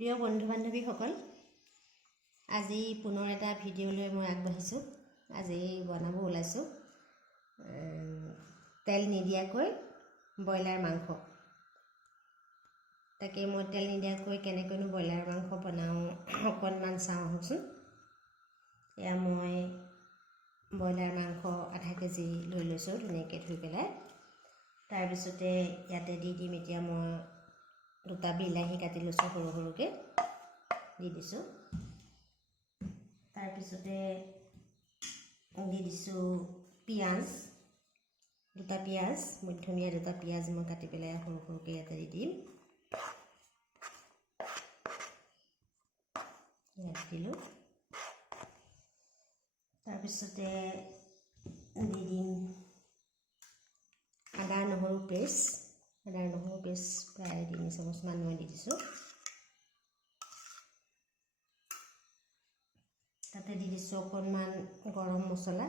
প্ৰিয় বন্ধু বান্ধৱীসকল, আজি পুনৰ এটা ভিডিঅ'লৈ মই আগবাঢ়িছোঁ। আজি বনাব ওলাইছোঁ তেল নিদিয়াকৈ ব্ৰইলাৰ মাংস। তাকে মই তেল নিদিয়াকৈ কেনেকৈনো ব্ৰইলাৰ মাংস বনাওঁ অকণমান চাওঁ আহকচোন। এয়া মই ব্ৰইলাৰ মাংস আধা কেজি লৈ লৈছোঁ ধুনীয়াকৈ ধুই পেলাই। তাৰপিছতে ইয়াতে দি দিম এতিয়া মই দুটা বিলাহী কাটি লৈছোঁ সৰু সৰুকৈ দি দিছোঁ। তাৰপিছতে দি দিছোঁ পিঁয়াজ, দুটা পিঁয়াজ মধ্যমীয়া দুটা পিঁয়াজ মই কাটি পেলাই সৰু সৰুকৈ ইয়াতে দি দিম। ইয়াত দিলোঁ। তাৰপিছতে দি দিম আদা নহৰু পেষ্ট প্ৰায় 3 চামুচমান মই দি দিছোঁ। তাতে দি দিছোঁ অকণমান গৰম মছলা,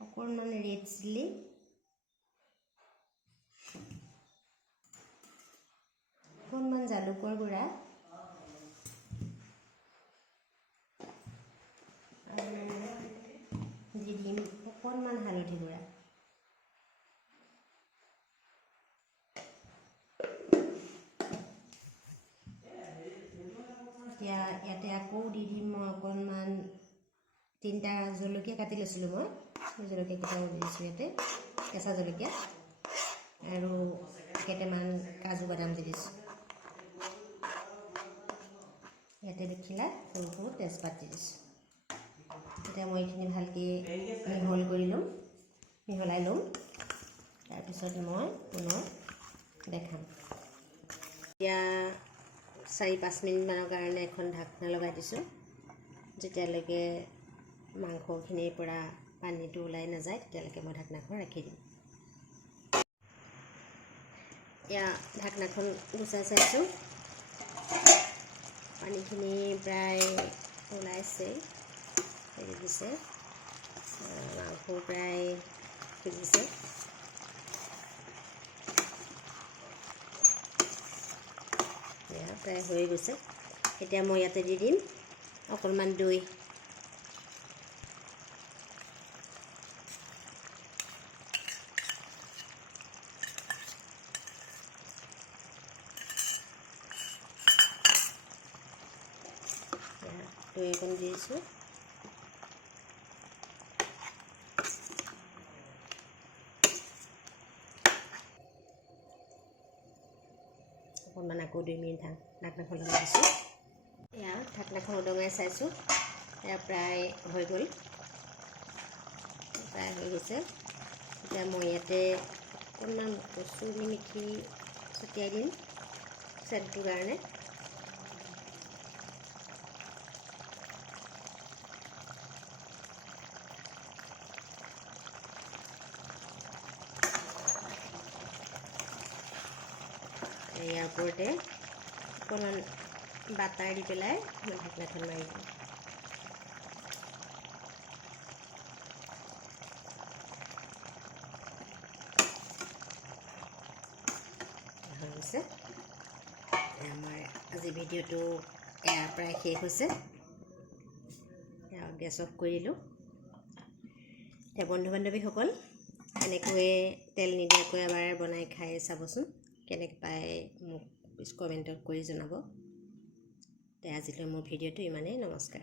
অকণমান ৰেড চিলি, অকণমান জালুকৰ গুড়া আৰু দি দিম অকণমান হালধি গুড়া। এতিয়া ইয়াতে আকৌ দি দিম মই অকণমান 3টা জলকীয়া কাটি লৈছিলোঁ মই, সেই জলকীয়াকেইটাও দি দিছোঁ ইয়াতে, কেঁচা জলকীয়া আৰু কেইটামান কাজু বাদাম দি দিছোঁ। ইয়াতে দেখিলা সৰু সৰু তেজপাত দি দিছোঁ। এতিয়া মই এইখিনি ভালকৈ মিহলাই ল'ম। তাৰপিছত মই পুনৰ দেখাম। এতিয়া 4-5 মিনিটমানৰ কাৰণে এখন ঢাকনা লগাই দিছোঁ, যেতিয়ালৈকে মাংসখিনিৰ পৰা পানীটো ওলাই নাযায় তেতিয়ালৈকে মই ঢাকনাখন ৰাখি দিম। এতিয়া ঢাকনাখন গুচাই চাইছোঁ, পানীখিনি প্ৰায় ওলাইছে, এৰি দিছে, মাংস প্ৰায় সিজিছে। প্ৰায় হৈ গৈছে। এতিয়া মই ইয়াতে দি দিম অকণমান দৈ। দৈ অকণ দি দিছোঁ। অকণমান আকৌ 2 মিনিট ঢাকনাখন লগাই দিছোঁ। এয়া ঢাকনাখন উদঙাই চাইছোঁ, এয়া প্ৰায় হৈ গ'ল, প্ৰায় হৈ গৈছে। এতিয়া মই ইয়াতে অকণমান কচুৰি মেথি ছটিয়াই দিম চেণ্টটোৰ কাৰণে। ইয়াৰ ওপৰতে অকণমান বাটাৰ দি পেলাই মই ঢাকনাখন মাৰি দিম। হৈ গৈছে আমাৰ আজি ভিডিঅ'টো এয়া প্ৰায় শেষ হৈছে। গেছ অফ কৰি দিলোঁ। এতিয়া বন্ধু বান্ধৱীসকল, এনেকৈয়ে তেল নিদিয়াকৈ এবাৰ বনাই খাই চাবচোন, কেনেকৈ পায় মোক কমেণ্টত কৰি জনাব। আজিলৈ মোৰ ভিডিঅ'টো ইমানেই। নমস্কাৰ।